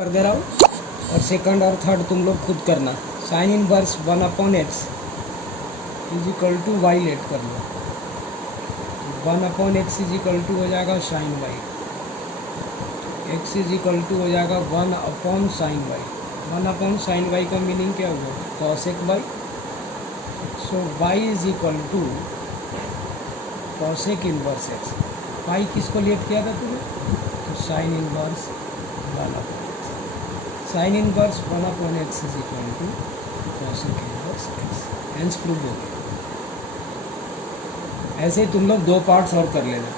कर दे रहा हूँ और सेकंड और थर्ड तुम लोग खुद करना। Sine inverse 1/x is equal to y let कर लो। 1/x इज इक्वल टू हो जाएगा sine y, x is equal to हो जाएगा 1/sin वाई। 1/sin वाई का मीनिंग क्या हुआ? Cosec y. So y is equal to cosec inverse x। Y किसको लेट किया था तुमने? तो sine inverse 1/x। Sine inverse 1/x is equal to cosec inverse x। Hence prove हो गया। ऐसे ही तुम लोग दो पार्ट्स और कर लेना।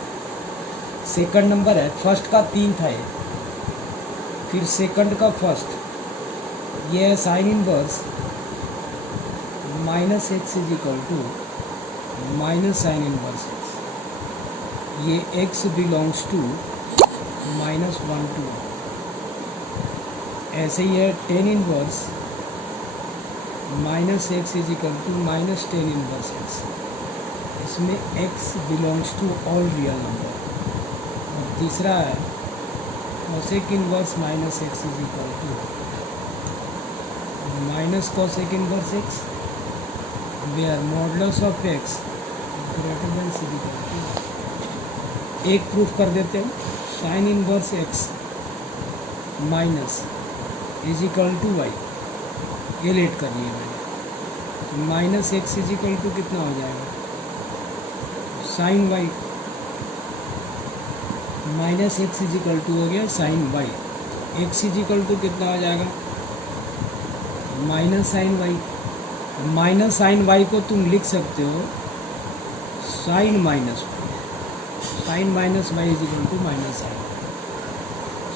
सेकंड नंबर है, फर्स्ट का 3 था ये, फिर सेकंड का फर्स्ट, ये है sine inverse -x is equal to minus sine inverse x। ये x बिलोंग्स टू -1 to 1। ऐसे ही है tan inverse -x is equal to -10 inverse x। इसमें x belongs to all real number. और तीसरा है cosec inverse -x is equal to minus cosec inverse x, where modulus of x greater than is equal to. एक proof कर देते हैं, sine inverse x minus is equal to y, ये let कर लिया मैंने। तो -x इज इक्वल टू कितना हो जाएगा? Sine y -x is equal to हो गया sine y. x is equal to कितना हो जाएगा? -sin Y. -sin वाई को तुम लिख सकते हो sine minus y. Sine minus y is equal to -sin।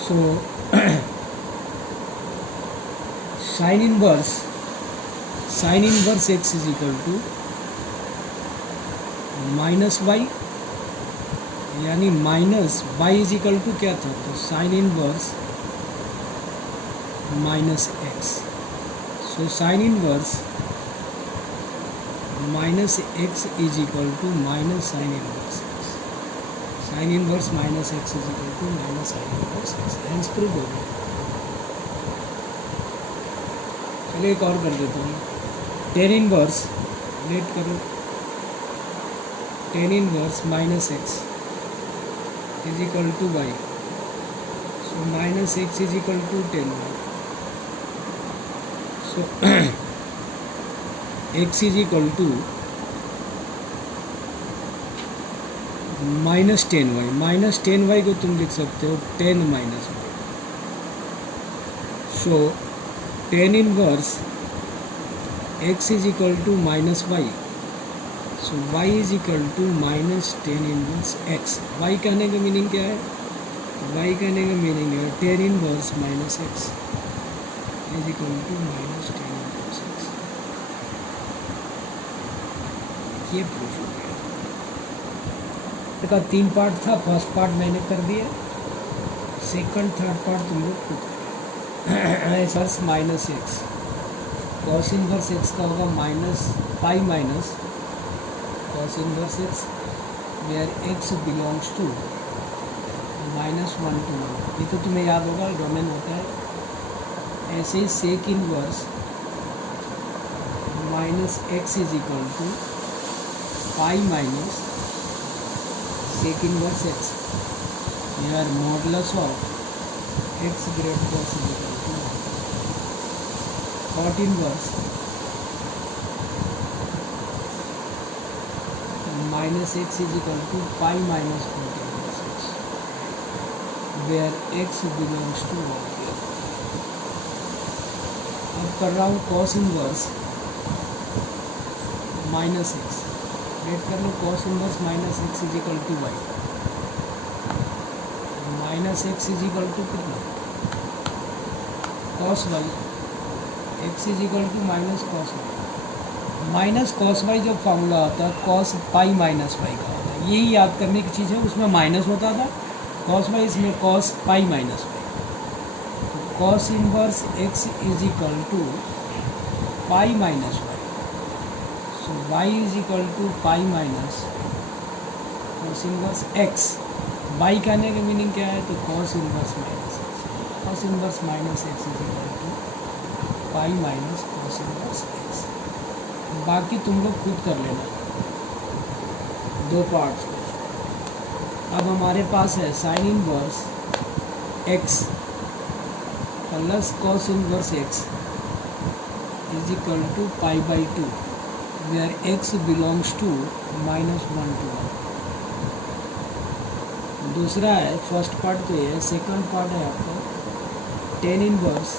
So sine inverse x is equal to -y, यानी -y इज इक्वल टू क्या था? तो sine inverse -x। So sine inverse -x is equal to -sin inverse x। Sine inverse -x is equal to -sin inverse x। Hence prove हो गया। चलिए एक और कर देता हूँ। टेन इनवर्स लेट करो, tan inverse -x is equal to y. So -x is equal to 10y। So x is equal to -10y। -10y को तुम लिख सकते हो 10 minus y. So tan inverse x is equal to -y। So y is equal to -10 inverse x। y कहने का meaning क्या है? y कहने का मीनिंग है tan inverse -x is equal to -10 inverse x। ये प्रूफ हो गया। इसका 3 पार्ट था, फर्स्ट पार्ट मैंने कर दिया, सेकंड थर्ड पार्ट तुम लोग खुद inverse -x। Cos inverse x का होगा -pi minus cos inverse x, where x belongs to -1 to 1। ये तो तुम्हें याद होगा, डोमेन होता है। ऐसे ही sec inverse -x is equal to pi minus sec inverse x, where modulus of x greater than is equal to 1। Cot inverse -x is equal to pi minus cot inverse x, where x belongs to 1। अब कर रहा हूँ cos inverse -x। Wait कर लो, cos inverse -x is equal to y. -x is equal to कितना? Cos y. x is equal to minus cos y. Minus cos y जो formula होता है कॉस पाई माइनस वाई का होता है, यही याद करने की चीज़ है। उसमें माइनस होता था कॉस वाई, इसमें कॉस पाई माइनस वाई। तो cos inverse x is equal to pi minus y. So y is equal to pi minus cos inverse x। y कहने का मीनिंग क्या है? तो cos inverse -x। Cos inverse minus x is equal to pi minus cos inverse x. बाकी तुम लोग खुद कर लेना दो पार्ट्स को। अब हमारे पास है sine inverse x plus cos inverse x is equal to pi by two, where x belongs to -1 to 1। दूसरा है, फर्स्ट पार्ट तो ये है, सेकंड पार्ट है आपका tan inverse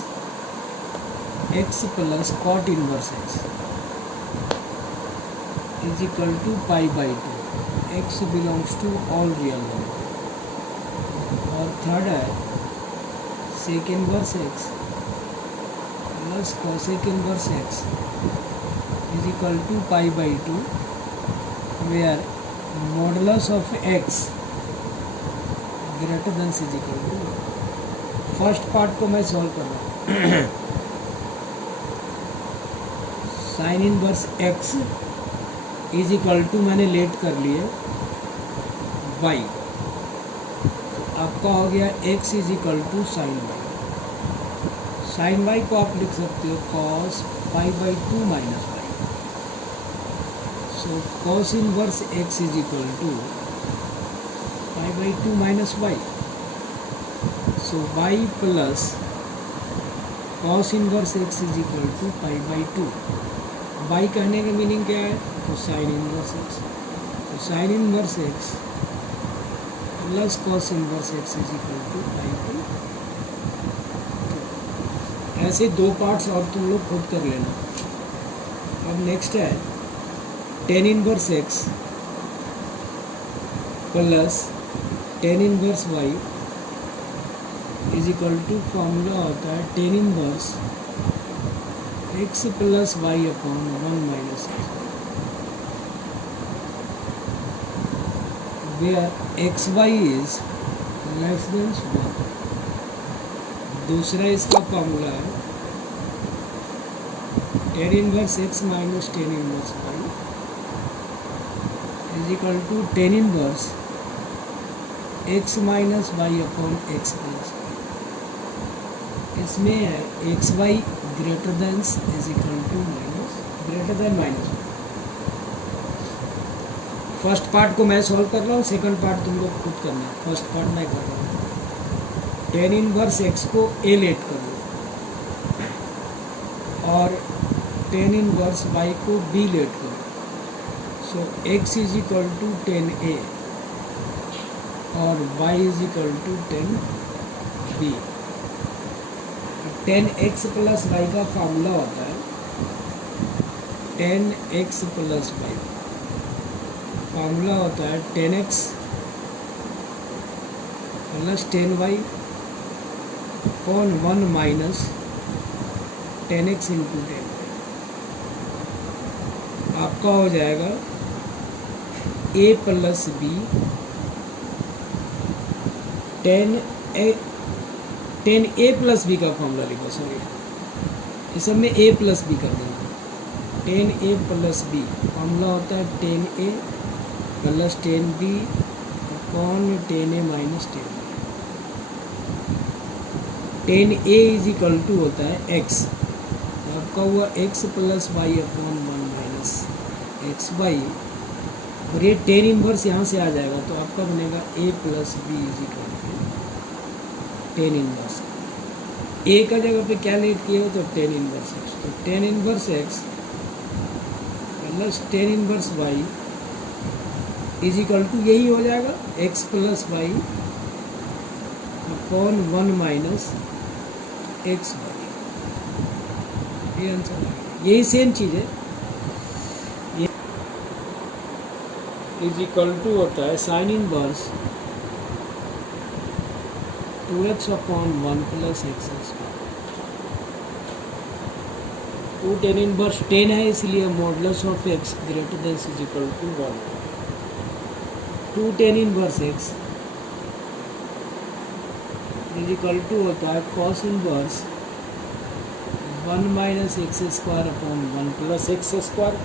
x plus cot inverse x is equal to pi by two, x belongs to all real number. और third है sec inverse x plus cosec inverse x is equal to pi by two, where modulus of x greater than is equal to. First part को मैं solve कर रहा हूँ। Sine inverse x is equal to मैंने let कर लिए y, आपका हो गया x is equal to sine y. Sine y को आप लिख सकते हो cos pi by two minus y. So cos inverse x is equal to pi by two minus y. So y plus cos inverse x is equal to pi by two. Y कहने का meaning क्या है? तो sine inverse x. तो sine inverse x plus cos inverse x is equal to pi by two. ऐसे दो parts और तुम लोग खुद कर लेना। अब नेक्स्ट है tan inverse x plus tan inverse y is equal to, formula होता है tan inverse x plus y upon 1 minus x, where x y is less than 1। दूसरा इसका फॉर्मूला है tan inverse x minus tan inverse y is equal to tan inverse x minus y upon x plus y. इसमें है x y greater than is equal to minus greater than minus. First part को मैं solve कर रहा हूँ, second part तुम लोग खुद करना है। फर्स्ट पार्ट मैं कर रहा हूँ, टेन इनवर्स एक्स को ए लेट कर लो और टेन इनवर्स वाई को बी लेट करो। So x is equal to 10a और y is equal to 10b। 10x plus y का फार्मूला होता है 10x प्लस वाई। फार्मूला होता है 10x plus 10y upon 1 minus 10x into 10। आपका हो जाएगा a plus b 10a plus b का फॉर्मूला लिखो। सॉरी, इस सब में a प्लस बी कर देना। 10a प्लस बी फॉर्मूला होता है 10a plus 10b upon 10a minus 10b। 10a is equal to होता है x, तो आपका हुआ x plus y upon 1 minus x y, और ये 10 इनवर्स यहाँ से आ जाएगा तो आपका बनेगा a plus b is equal to 10 inverse. a का जगह पे क्या लेट किया हो तो 10 इनवर्स एक्स, तो 10 inverse x plus 10 inverse y is equal to यही हो जाएगा x plus y upon 1 minus x y. ये आंसर है, यही सेम चीज़ है। इज इक्वल टू होता है sine inverse 2x upon 1 plus x square. 2 tan inverse 10 है, इसलिए modulus of x greater than is equal to 1। 2 tan inverse x is equal to होता है cos inverse 1 minus x square upon 1 plus x square.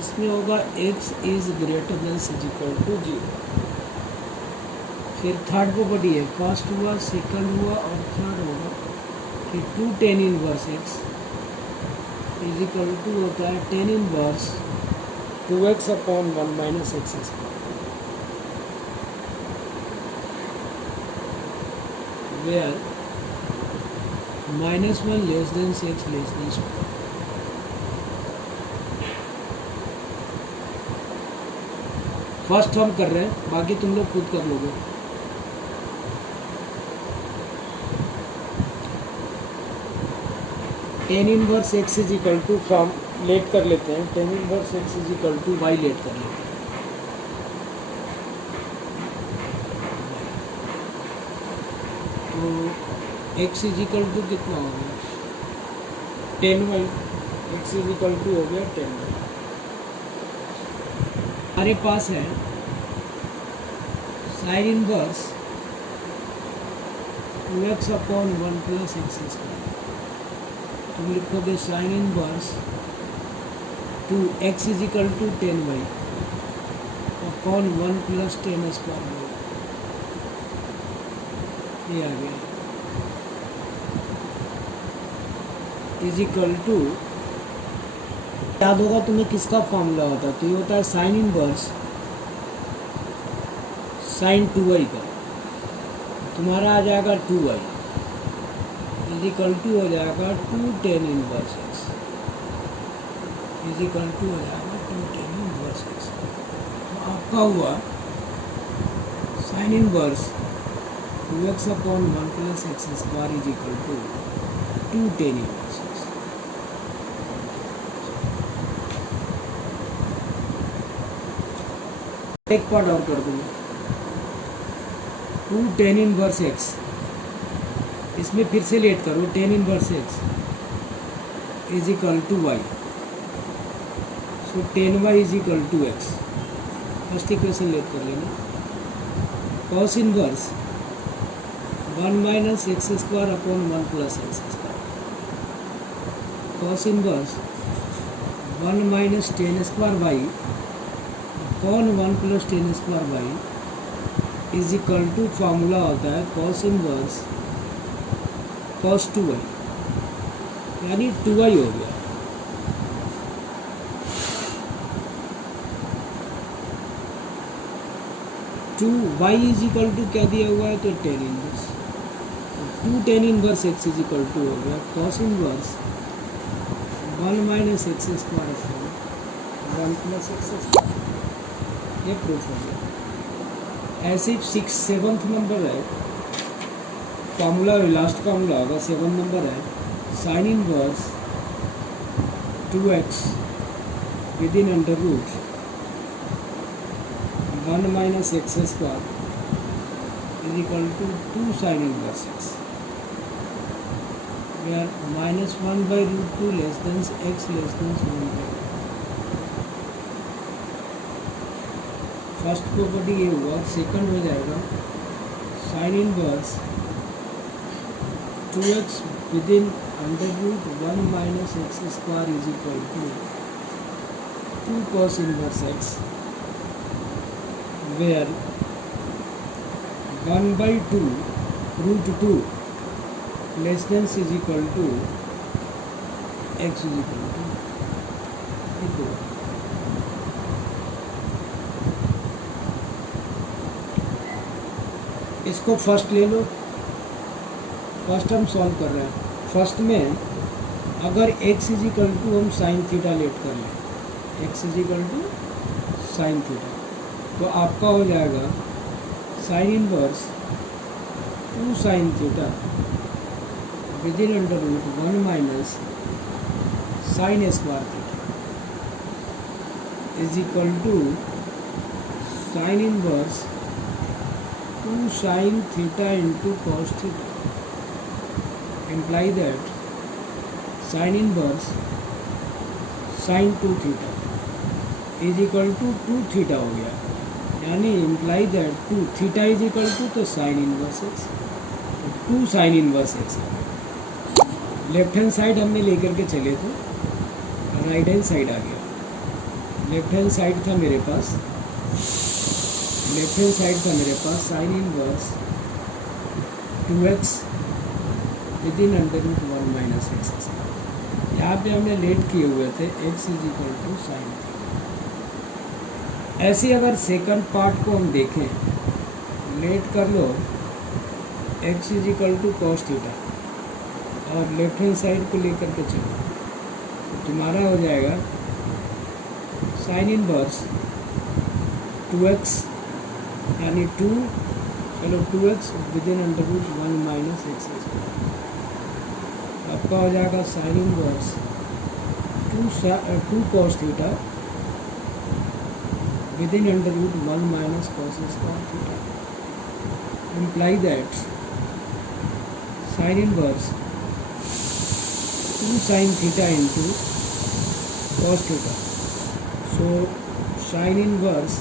इसमें होगा x is greater than is equal to 0। फिर third property है, first हुआ, second हुआ और third कि 2 tan inverse x is equal to होता है tan inverse 2x upon 1 minus x square, where -1 less than x less than square. First हम कर रहे हैं, बाकी तुम लोग खुद कर लोगे। tan inverse x is equal to from let कर लेते हैं, tan inverse x is equal to y let कर लेते हैं। तो x इज इक्वल टू कितना हो गया 10y, x is equal to हो गया 10y। हमारे पास है sine inverse 2x upon 1 plus x square. तुम लिखोगे sine inverse 2x is equal to 10y upon 1 plus 10 square y, ये आ गया, इज इक्वल टू, याद होगा तुम्हें किसका फॉर्मूला होता है, तो ये होता है साइन इनवर्स साइन 2y का, तुम्हारा आ जाएगा 2y इज इक्वल टू हो जाएगा 2 tan inverse x is equal to हो जाएगा 2 tan इनवर्स x। तो आपका हुआ sine inverse 2x upon 1 plus x square is equal to 2 tan inverse x। एक पार्ट और कर दूंगा, 2 tan इनवर्स x, इसमें फिर से लेट करो, tan inverse x is equal to y, so tan y is equal to x। First equation let कर लेना, cos inverse 1 minus x square upon 1 plus x square, cos inverse 1 minus tan square y upon 1 plus tan square y is equal to, formula होता है cos inverse cos 2y, यानी 2y हो गया। Two y is equal to क्या दिया हुआ है, तो tan inverse, 2 tan inverse x is equal to हो गया cos inverse 1 minus x square upon 1 plus x square, ये प्रूफ हो गया। ऐसे 7th नंबर है फार्मूला, लास्ट फार्मूला होगा 7 नंबर है, sine inverse 2x within under root 1 minus x square is equal to 2 sine inverse x, where -1 by root 2 less than x less than 1 by. First property ये हुआ, second हो जाएगा sine inverse 2x within under root 1 minus x square is equal to 2 cos inverse x, where 1 by 2 root 2 less than is equal to x is equal to 2। इसको first ले लो, first हम solve कर रहे हैं। First में अगर x is equal to हम sine theta let कर लें, x is equal to sine theta, तो आपका हो जाएगा sine inverse 2 sine theta within under root 1 minus sine square theta is equal to sine inverse 2 sine theta into cos theta, imply that sin inverse sin 2 theta is equal to 2 theta हो गया, यानी imply that 2 theta is equal to तो sin inverse x, 2 sin inverse x। Left hand side हमने लेकर के चले तो right hand side आ गया, लेफ्ट हैंड साइड था मेरे पास, लेफ्ट हैंड साइड था मेरे पास sine inverse 2x within under root 1 minus x square. यहाँ पे हमने लेट किए हुए थे x is equal to sine theta. ऐसे अगर सेकंड पार्ट को हम देखें, लेट कर लो x is equal to cos theta और लेफ्ट हैंड साइड को लेकर के चलो, तो तुम्हारा हो जाएगा साइन इनवर्स 2x यानी 2 2x within under root 1 minus x square. आपका हो जाएगा sine inverse 2 cos theta within under root 1 minus cos square theta. Imply that sine inverse 2 sine theta into cos theta. So sine inverse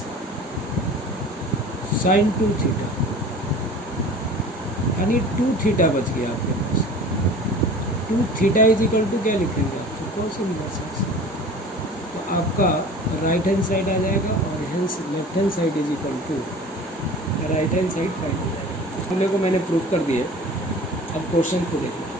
sine 2 theta यानी 2 theta बच गया आपके पास। 2 theta is equal to क्या लिखेंगे आप, तो कॉस इनवर्स एक्स। तो आपका राइट हैंड साइड आ जाएगा और hence left hand side is equal to right hand side find हो जाएगा। फॉर्मूले को मैंने प्रूव कर दिए। अब क्वेश्चन को देखना।